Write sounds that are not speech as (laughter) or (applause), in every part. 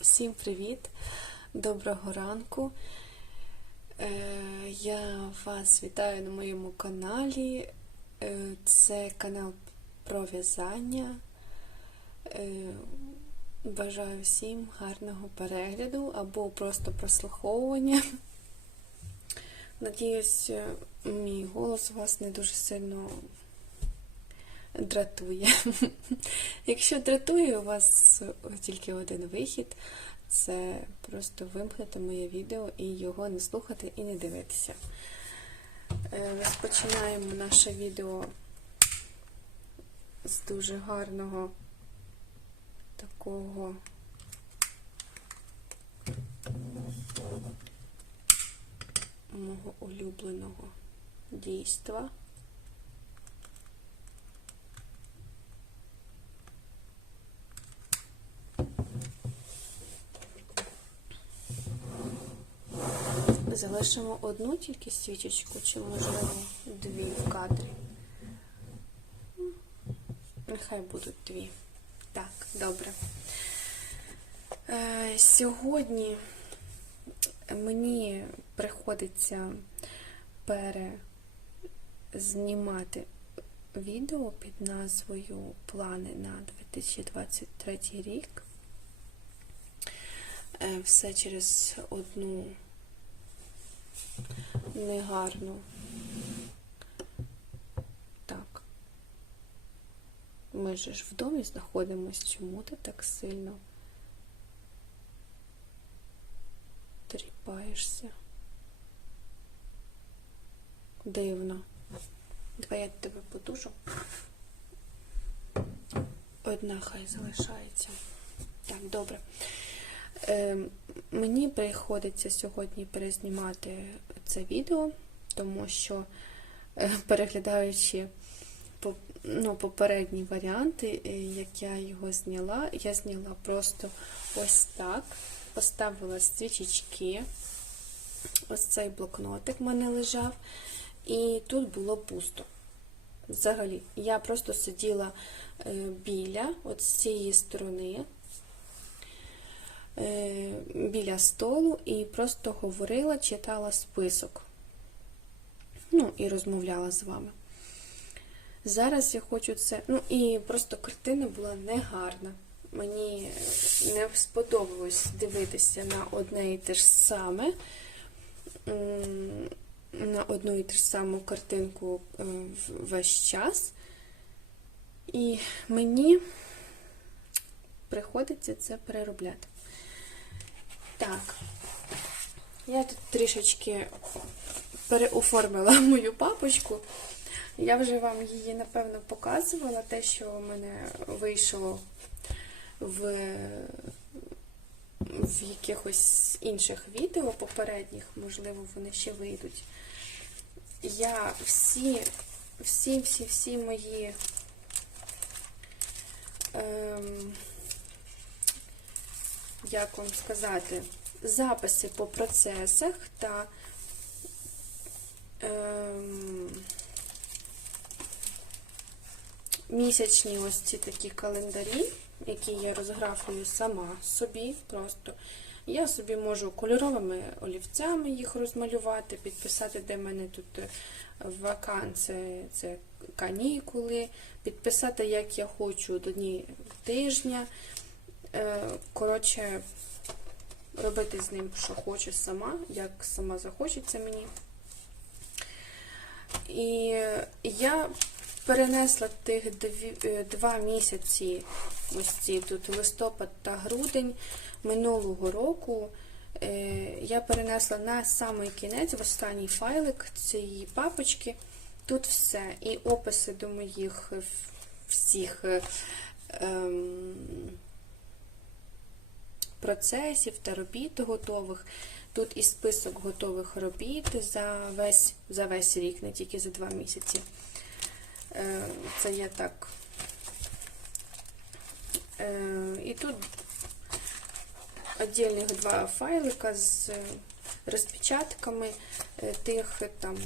Всім привіт! Доброго ранку. Е, Я вас вітаю на моєму каналі. Е, Це канал про в'язання. Е, Бажаю всім гарного перегляду або просто прослуховування. Надіюсь, мій голос вас не дуже сильно дратує. (laughs) Якщо дратує, у вас тільки один вихід це просто вимкнути моє відео і його не слухати і не дивитися. Е, Розпочинаємо наше відео з дуже гарного такого мого улюбленого дійства. Залишимо одну тільки свічечку, чи, можливо, дві в кадрі. Нехай будуть дві. Так, добре. Е, Сьогодні мені приходиться перезнімати відео під назвою Плани на 2023 рік. Е, Все через одну негарну. Так. Ми ж в домі знаходимось. Чому ти так сильно тріпаєшся? Дивно. Давай я тебе подушу. Одна хай залишається. Так, добре. Е, мені приходиться сьогодні перезнімати це відео, тому що, е, переглядаючи ну, попередні варіанти, е, як я його зняла, я зняла просто ось так, поставила свічечки, ось цей блокнотик в мене лежав, і тут було пусто. Взагалі, я просто сиділа е, біля цієї сторони біля столу і просто говорила, читала список. Ну, і розмовляла з вами. Зараз я хочу це. Ну, і просто картина була негарна. Мені не сподобалось дивитися на одне і те ж саме, на одну і ту ж саму картинку е, весь час. І мені приходиться це переробляти. Так, я тут трішечки переоформила (laughs) мою папочку. Я вже вам її, напевно, показувала, те, що у мене вийшло в, в якихось інших відео попередніх, можливо, вони ще вийдуть. Я всі, всі, всі, всі мої. Ем, як вам сказати, записи по процесах та ем, місячні ось ці такі календарі, які я розграфую сама собі просто. Я собі можу кольоровими олівцями їх розмалювати, підписати, де в мене тут е, вакансії, це канікули, підписати, як я хочу, дні тижня. Е, Коротше, робити з ним, що хочу сама, як сама захочеться мені. І я перенесла тих е, два місяці, ось ці тут листопад та грудень минулого року. е, Я перенесла на самий кінець, в останній файлик цієї папочки. Тут все. І описи до моїх всіх. ем, процесів та робіт готових. Тут і список готових робіт за весь, за весь рік, не тільки за два місяці. Е, Це я так. Е, І тут віддільних два файлика з розпечатками е, тих там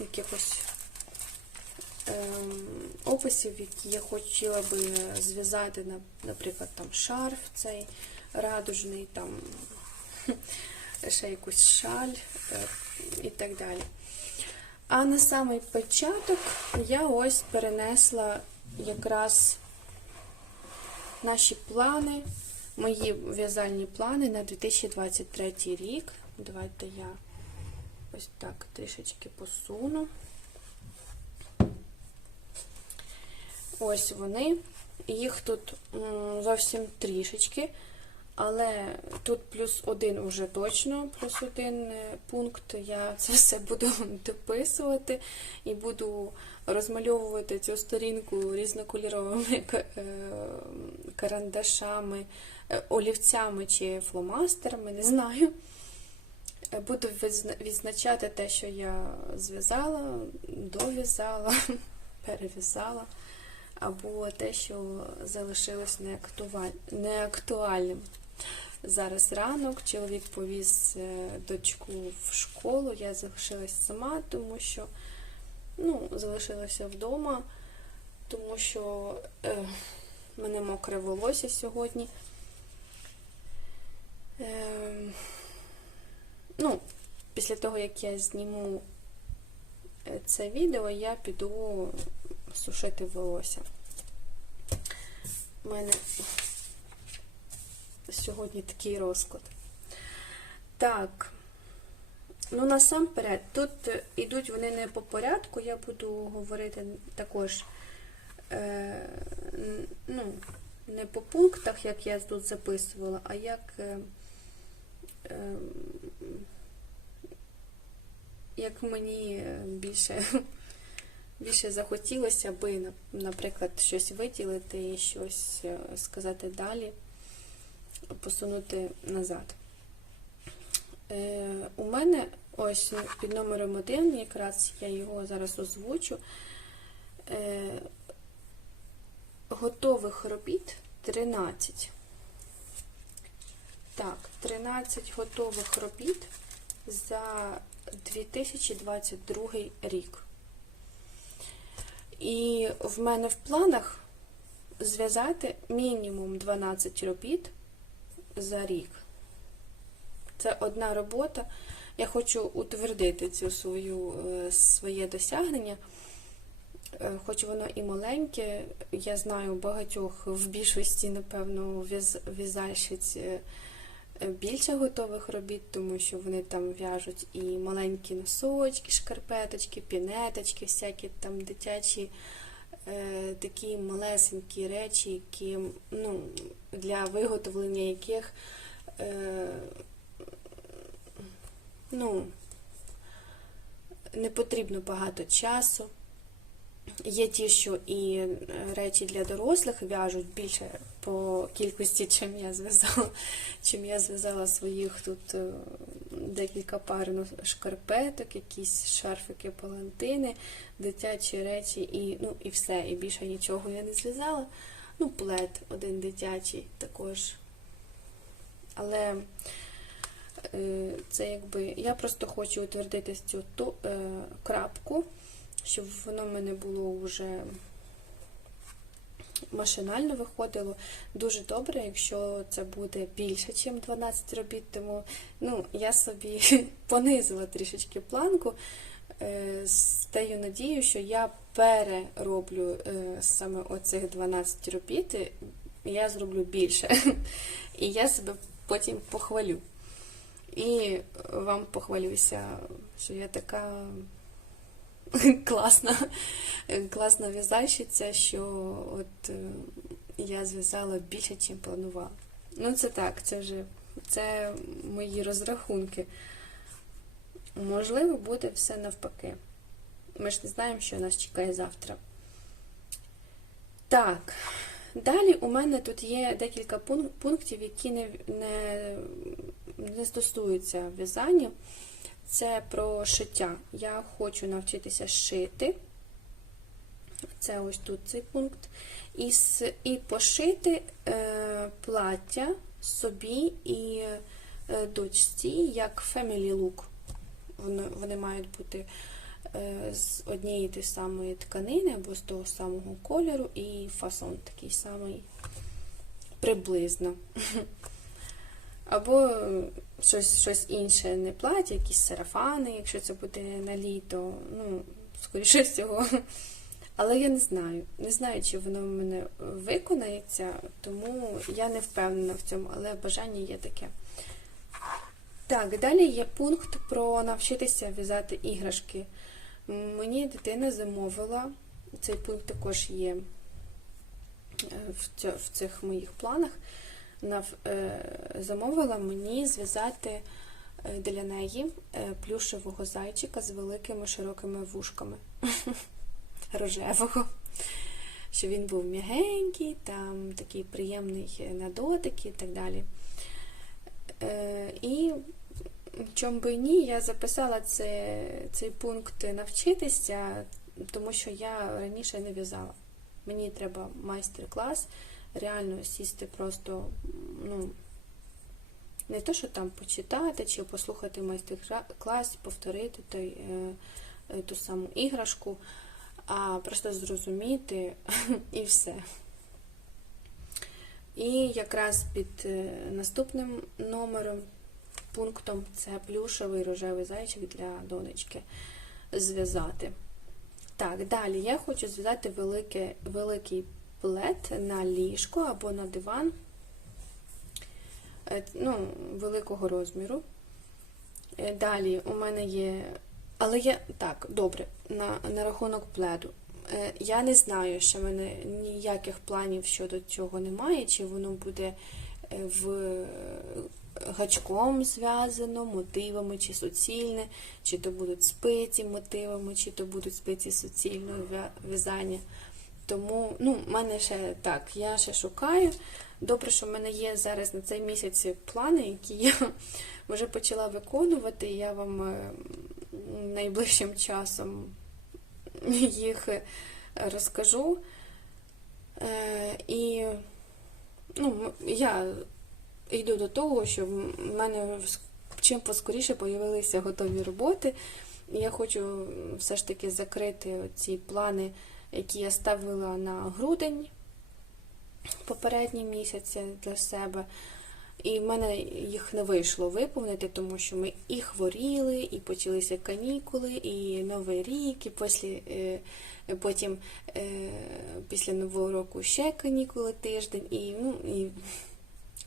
якихось описів, які я хотіла би зв'язати, наприклад, там шарф цей радужний, там (laughs) ще якусь шаль е, і так далі. А на самий початок я ось перенесла якраз наші плани, мої в'язальні плани на 2023 рік. Давайте я ось так трішечки посуну. Ось вони. Їх тут зовсім трішечки, але тут плюс один уже точно, плюс один е, пункт. Я це все буду (laughs) дописувати і буду розмальовувати цю сторінку різнокольоровими (laughs) е, карандашами, е, олівцями чи фломастерами, не знаю. Буду відзначати те, що я зв'язала, дов'язала, (laughs) перев'язала, або те, що залишилось неактуаль- неактуальним. Зараз ранок, чоловік повіз е, дочку в школу, я залишилась сама, тому що ну, залишилася вдома, тому що е, мене мокре волосся сьогодні. Е, ну, після того, як я зніму е, це відео, я піду сушити волосся. У мене сьогодні такий розклад. Так. Ну, насамперед, тут йдуть вони не по порядку, я буду говорити також е, ну, не по пунктах, як я тут записувала, а як, е, е, як мені більше, (laughs) більше захотілося би, наприклад, щось виділити і щось е, сказати далі, посунути назад. Е, у мене ось під номером один, якраз я його зараз озвучу. Е, готових робіт 13. Так, 13 готових робіт за 2022 рік. І в мене в планах зв'язати мінімум 12 робіт за рік. Це одна робота. Я хочу утвердити цю свою, е, своє досягнення. Е, Хоч воно і маленьке, я знаю багатьох в більшості, напевно, в'яз- в'язальщиць е, більше готових робіт, тому що вони там в'яжуть і маленькі носочки, шкарпеточки, пінеточки, всякі там дитячі е, такі малесенькі речі, які, ну, для виготовлення яких е, ну, не потрібно багато часу. Є ті, що і е, речі для дорослих в'яжуть більше по кількості, чим я зв'язала, чим я зв'язала своїх тут е, декілька пар ну, шкарпеток, якісь шарфики, палантини, дитячі речі і, ну, і все. І більше нічого я не зв'язала. Ну, плед один дитячий також. Але е, це якби. Я просто хочу утвердити цю ту, е, крапку, щоб воно в мене було вже машинально виходило. Дуже добре, якщо це буде більше, ніж 12 робіт, тому ну, я собі (laughs) понизила трішечки планку е, з тією надією, що я перероблю е, саме оцих 12 робіт, і я зроблю більше. (laughs) І я себе потім похвалю. І вам похвалюся, що я така (laughs) класна, класна в'язальщиця, що от е, я зв'язала більше, ніж планувала. Ну, це так, це вже це мої розрахунки. Можливо, буде все навпаки. Ми ж не знаємо, що нас чекає завтра. Так, далі у мене тут є декілька пунктів, які не, не, не стосуються в'язання. Це про шиття. Я хочу навчитися шити. Це ось тут цей пункт. І, і пошити е, плаття собі і е, дочці як family look. Вони, вони мають бути е, з однієї тої самої тканини або з того самого кольору, і фасон такий самий приблизно. (laughs) Або щось, щось інше не плаття, якісь сарафани, якщо це буде на літо. Ну, скоріше всього. Але я не знаю. Не знаю, чи воно в мене виконається, тому я не впевнена в цьому, але бажання є таке. Так, далі є пункт про навчитися в'язати іграшки. Мені дитина замовила, цей пункт також є е, в цих моїх планах. Е, Замовила мені зв'язати е, для неї е, плюшевого зайчика з великими широкими вушками (laughs) рожевого. Що він був м'ягенький, там такий приємний на дотик і так далі. І чом би ні, я записала це, цей пункт навчитися, тому що я раніше не в'язала. Мені треба майстер-клас, реально сісти просто, ну, не то, що там почитати чи послухати майстер-клас, повторити той, е, е, ту саму іграшку, а просто зрозуміти (laughs) і все. І якраз під е, наступним номером, пунктом, це плюшевий рожевий зайчик для донечки зв'язати. Так, далі я хочу зв'язати великий плед на ліжко або на диван е, ну, великого розміру. Е, Далі у мене є. Але я так, добре, на, на рахунок пледу. Е, Я не знаю, що в мене ніяких планів щодо цього немає, чи воно буде в гачком зв'язано, мотивами чи суцільне, чи то будуть спиці мотивами, чи то будуть спиці суцільного в'язання. Тому, ну, в мене ще так, я ще шукаю. Добре, що в мене є зараз на цей місяць плани, які я (laughs) вже почала виконувати. Я вам е, найближчим часом їх розкажу. Е, І ну, я йду до того, що в мене чим поскоріше появилися готові роботи. Я хочу все ж таки закрити ці плани, які я ставила на грудень попередні місяці для себе. І в мене їх не вийшло виповнити, тому що ми і хворіли, і почалися канікули, і Новий рік, і після, е, потім е, після Нового року ще канікули тиждень. І, ну, і,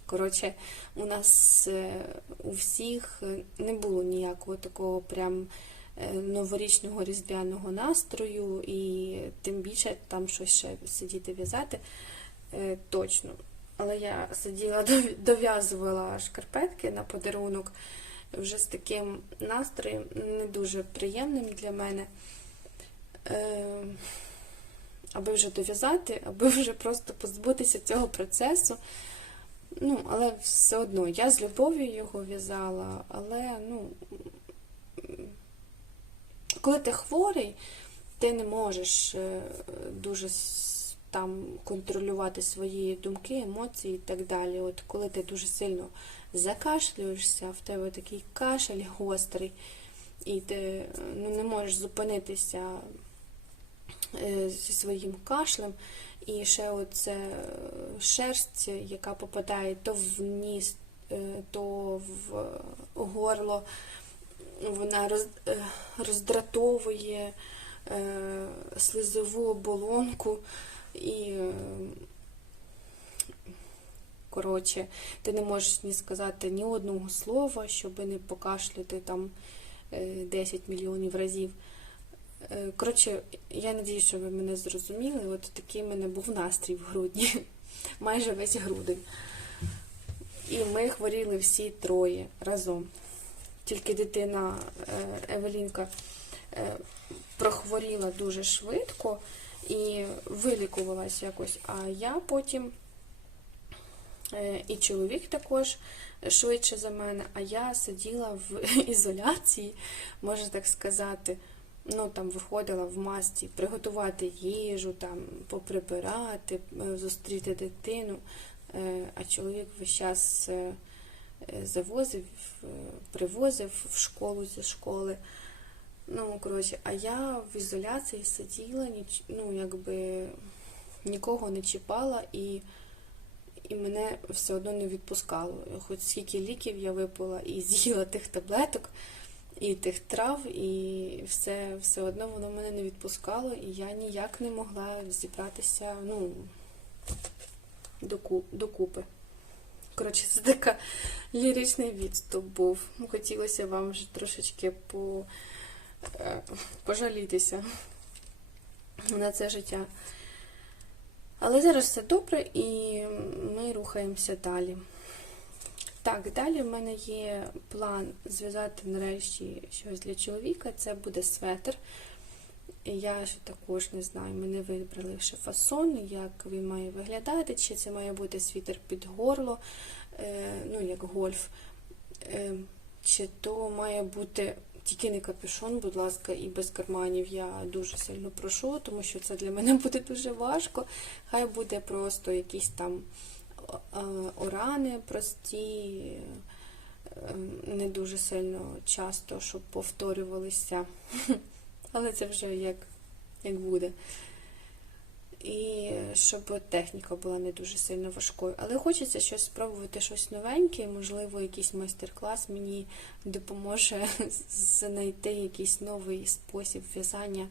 коротше, у нас е, у всіх не було ніякого такого прям новорічного різдвяного настрою, і тим більше там щось ще сидіти в'язати. Е, Точно. Але я сиділа, (laughs) дов'язувала шкарпетки на подарунок вже з таким настроєм, не дуже приємним для мене. Е, Аби вже дов'язати, аби (laughs) вже просто позбутися цього процесу. Ну, але все одно, я з любов'ю його в'язала, але, ну, коли ти хворий, ти не можеш е, дуже там контролювати свої думки, емоції і так далі. От коли ти дуже сильно закашлюєшся, в тебе такий кашель гострий, і ти ну, не можеш зупинитися е, зі своїм кашлем. І ще оце е, шерсть, яка попадає то в ніс, то в горло, вона е, роздратовує е, слизову оболонку. І, е, коротше, ти не можеш ні сказати ні одного слова, щоб не покашляти там е, 10 мільйонів разів. Коротше, я надію, що ви мене зрозуміли. От такий в мене був настрій в грудні, (laughs) майже весь грудень. І ми хворіли всі троє разом. Тільки дитина е, Евелінка е, прохворіла дуже швидко і вилікувалась якось. А я потім, е, і чоловік також швидше за мене, а я сиділа в (laughs) ізоляції, можна так сказати. Ну, там виходила в масці приготувати їжу, там, поприбирати, зустріти дитину. А чоловік весь час завозив, е, привозив в школу зі школи. Ну, коротше, а я в ізоляції сиділа, ну, якби нікого не чіпала і, і мене все одно не відпускало. Хоч скільки ліків я випила і (laughs) з'їла тих таблеток, і тих трав, і все, все одно воно мене не відпускало, і я ніяк не могла зібратися, ну, доку, докупи. Коротше, це така ліричний відступ був. Хотілося вам вже трошечки по, е, пожалітися на це життя. Але зараз все добре і ми рухаємося далі. Так, далі в мене є план зв'язати нарешті щось для чоловіка. Це буде светр. Я ще також не знаю, мене вибрали ще фасон, як він має виглядати, чи це має бути світер під горло, е, ну як гольф, е, чи то має бути тільки не капюшон, будь ласка, і без карманів. Я дуже сильно прошу, тому що це для мене (laughs) буде дуже важко. Хай буде просто якісь там е, орани прості, не дуже сильно часто, щоб повторювалися. (laughs) Але це вже як, як буде. І щоб техніка була не дуже сильно важкою. Але хочеться щось спробувати щось новеньке, можливо, якийсь майстер-клас мені допоможе знайти якийсь новий спосіб в'язання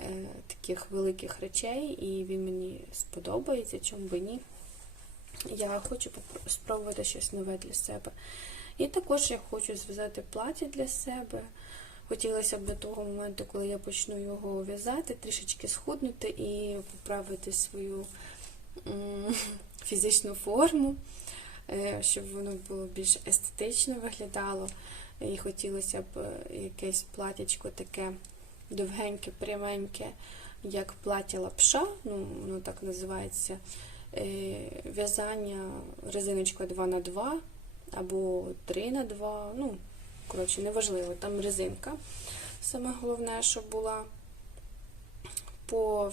е, таких великих речей, і він мені сподобається, чому би ні. Я хочу спробувати щось нове для себе. І також я хочу зв'язати плаття для себе. Хотілося б до того моменту, коли я почну його в'язати, трішечки схуднути і поправити свою (laughs) фізичну форму, е, щоб воно було більш естетично виглядало. І хотілося б якесь платячко таке довгеньке, пряменьке, як плаття лапша, ну, воно так називається. Е, в'язання резиночкою 2х2 або 3х2. ну, Коротше, неважливо, там резинка. Саме головне, щоб була по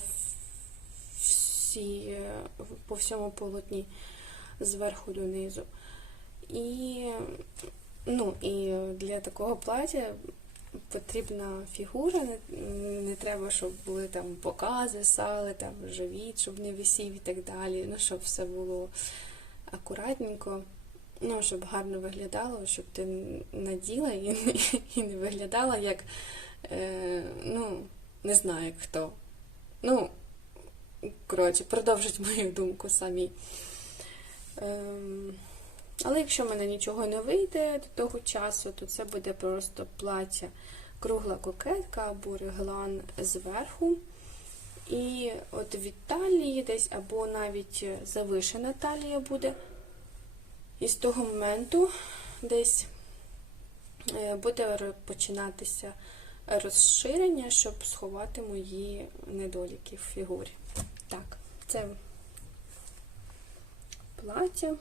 всі, по всьому полотні зверху донизу. І, ну, і для такого плаття потрібна фігура, не, не треба, щоб були там покази, сали, там живіт, щоб не висів і так далі. Ну, щоб все було акуратненько. Ну, щоб гарно виглядало, щоб ти наділа і, (laughs) і не виглядала як, е, ну, не знаю як хто. Ну, коротше, продовжить мою думку самі. Е, але якщо в мене нічого не вийде до того часу, то це буде просто плаття кругла кокетка або реглан зверху. І от від талії десь, або навіть завишена талія буде. І з того моменту десь е, буде починатися розширення, щоб сховати мої недоліки в фігурі. Так, це плаття.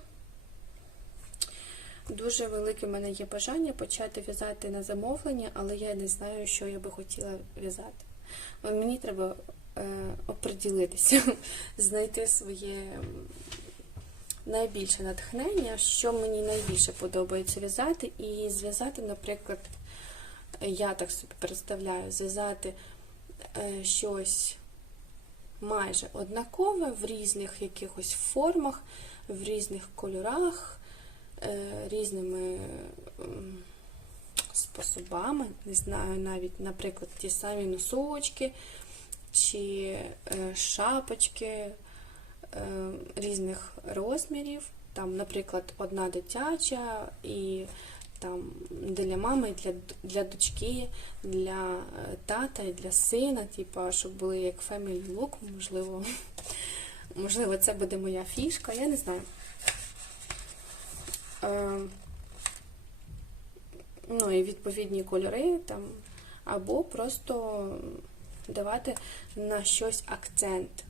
Дуже велике в мене є бажання почати в'язати на замовлення, але я не знаю, що я би хотіла в'язати. Мені треба е, оприділитися, (laughs) знайти своє найбільше натхнення, що мені найбільше подобається в'язати, і зв'язати, наприклад, я так собі представляю, зв'язати е, щось майже однакове в різних якихось формах, в різних кольорах, е, різними способами. Не знаю, навіть, наприклад, ті самі носочки чи е, шапочки. Е, різних розмірів. Там, наприклад, одна дитяча і там для мами, для для дочки, для е, тата і для сина, типу, щоб були як family look, можливо. (laughs) Можливо, це буде моя фішка, я не знаю. Е, ну і відповідні кольори там, або просто давати на щось акцент.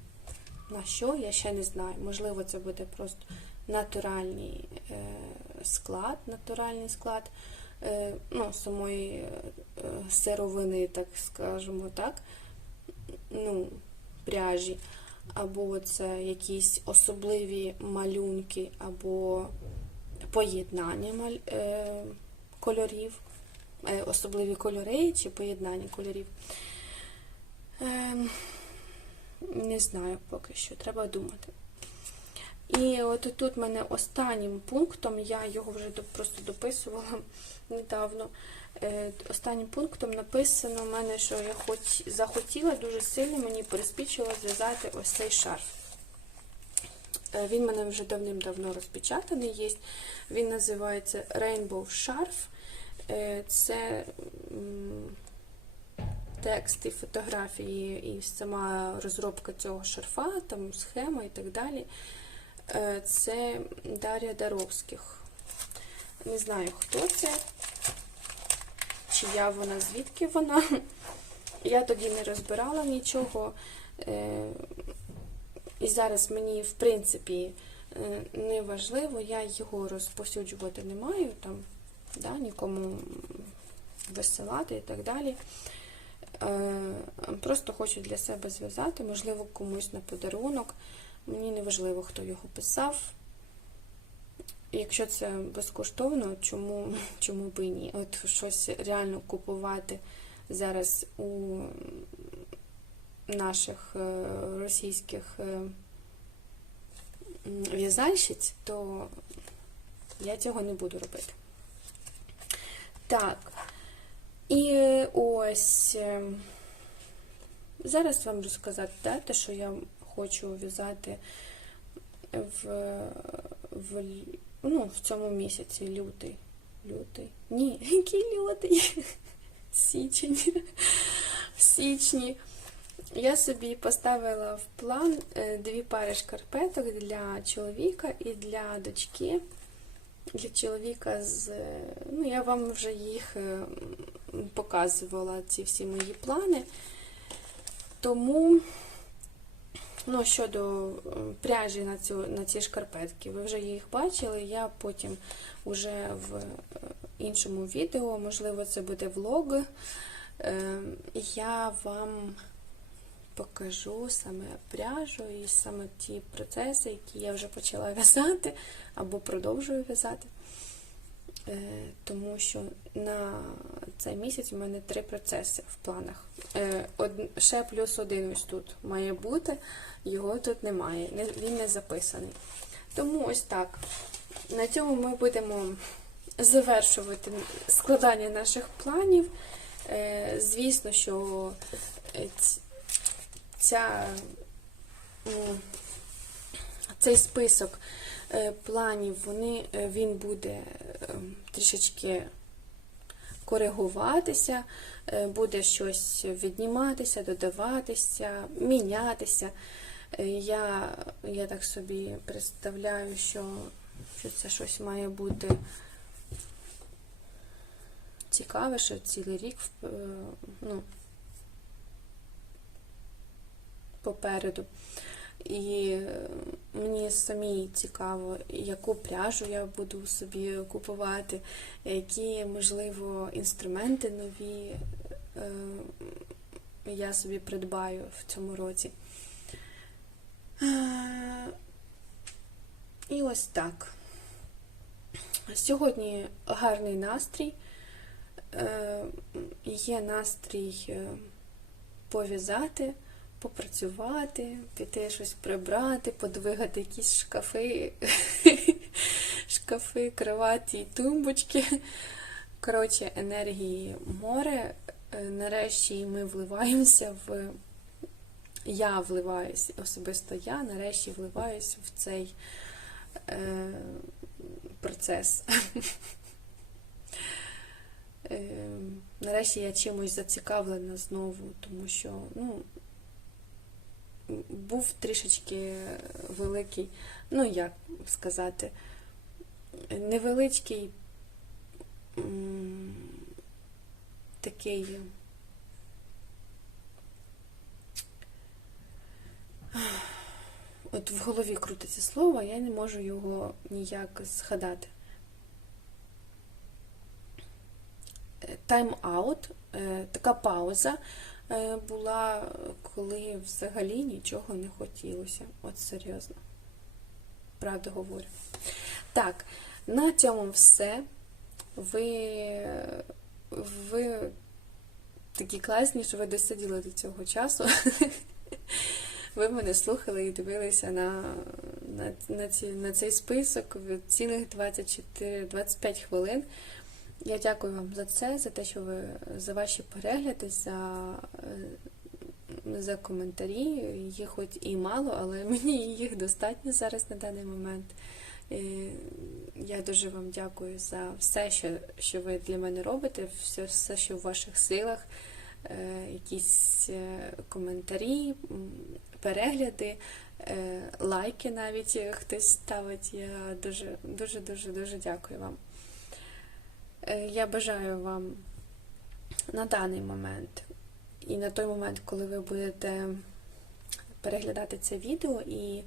На що, я ще не знаю. Можливо, це буде просто натуральний е, склад, натуральний склад е, ну, самої е, сировини, так скажемо так, ну, пряжі. Або це якісь особливі малюнки, або поєднання кольорів. особливі кольори чи поєднання кольорів. Не знаю поки що, треба думати. І от тут в мене останнім пунктом, я його вже просто дописувала (laughs) недавно. Е, Останнім пунктом написано в мене, що я хоч захотіла дуже сильно, мені приспічило зв'язати ось цей шарф. Е, Він в мене вже давним-давно розпечатаний є. Він називається Rainbow Scarf. Е, Це текст і фотографії, і сама розробка цього шарфа, там схема і так далі. Е, Це Дар'я Даровських. Не знаю, хто це, чия вона, звідки вона. Я тоді не розбирала нічого. Е, І зараз мені, в принципі, е, не важливо, я його розповсюджувати не маю, там, да, нікому висилати і так далі. Е, Просто хочу для себе зв'язати, можливо, комусь на подарунок. Мені не важливо, хто його писав. Якщо це безкоштовно, чому, (laughs) чому б і ні? От щось реально купувати зараз у наших е, російських е, в'язальщиць, то я цього не буду робити. Так. І ось е, зараз вам розказати да, те, що я хочу в'язати в, в, ну, в цьому місяці, лютий. Лютий. Ні, (laughs) який лютий? Січень. В січні. Я собі поставила в план е, дві пари шкарпеток для чоловіка і для дочки. Для чоловіка з. Ну, я вам вже їх е, м, показувала, ці всі мої плани. Тому, ну, щодо е, пряжі на, цю, на ці шкарпетки, ви вже їх бачили. Я потім уже в е, іншому відео, можливо, це буде влог. е, Я вам покажу саме пряжу і саме ті процеси, які я вже почала в'язати або продовжую в'язати. Е, Тому що на цей місяць у мене три процеси в планах. Е, Ще плюс один ось тут має бути, його тут немає, він не записаний. Тому ось так. На цьому ми будемо завершувати складання наших планів. Е, Звісно, що ця, цей список планів вони, е, він буде е, трішечки коригуватися, е, буде щось відніматися, додаватися, мінятися. Е, Я, я так собі представляю, що, що це щось має бути цікаве, що цілий рік е, ну, попереду. І е, мені самі цікаво, яку пряжу я буду собі купувати, які, можливо, інструменти нові е, я собі придбаю в цьому році. Е, І ось так. Сьогодні гарний настрій. Є настрій пов'язати попрацювати, піти щось прибрати, подвигати якісь шкафи, (laughs) шкафи, кроваті і тумбочки. Коротше, енергії море. Е, Нарешті ми вливаємося в. Я вливаюся, особисто я нарешті вливаюся в цей е, процес. (laughs) Е, нарешті я чимось зацікавлена знову, тому що, ну, був трішечки великий, ну як сказати, невеличкий такий. От в голові крутиться слово, я не можу його ніяк згадати. Тайм-аут, така пауза е, була, коли взагалі нічого не хотілося. От серйозно. Правда говорю. Так, на цьому все. Ви ви такі класні, що ви досиділи до цього часу. (laughs) Ви мене слухали і дивилися на, на, на, ці, на цей список від цілих 24-25 хвилин. Я дякую вам за це, за те, що ви за ваші перегляди, за, за коментарі. Їх хоч і мало, але (laughs) мені їх достатньо зараз на даний момент. І я дуже вам дякую за все, що, що ви для мене робите, все, все, що в ваших силах, е, якісь е, коментарі, перегляди, е, лайки навіть хтось ставить. Я дуже, дуже, дуже, дуже дякую вам. Е, Я бажаю вам на даний момент і на той момент, коли ви будете переглядати це відео, і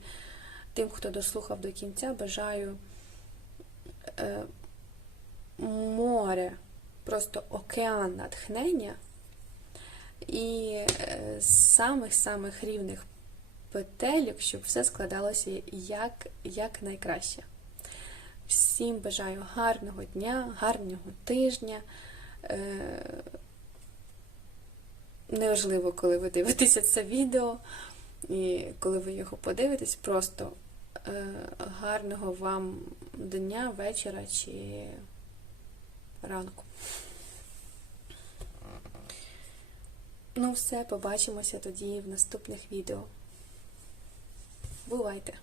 тим, хто дослухав до кінця, бажаю е, море, просто океан натхнення і е, самих-самих рівних петелек, щоб все складалося як, як найкраще. Всім бажаю гарного дня, гарного тижня. Е, Неважливо, коли ви дивитеся це відео, і коли ви його подивитесь, просто е, гарного вам дня, вечора чи ранку. Ну, все, побачимося тоді в наступних відео. Бувайте!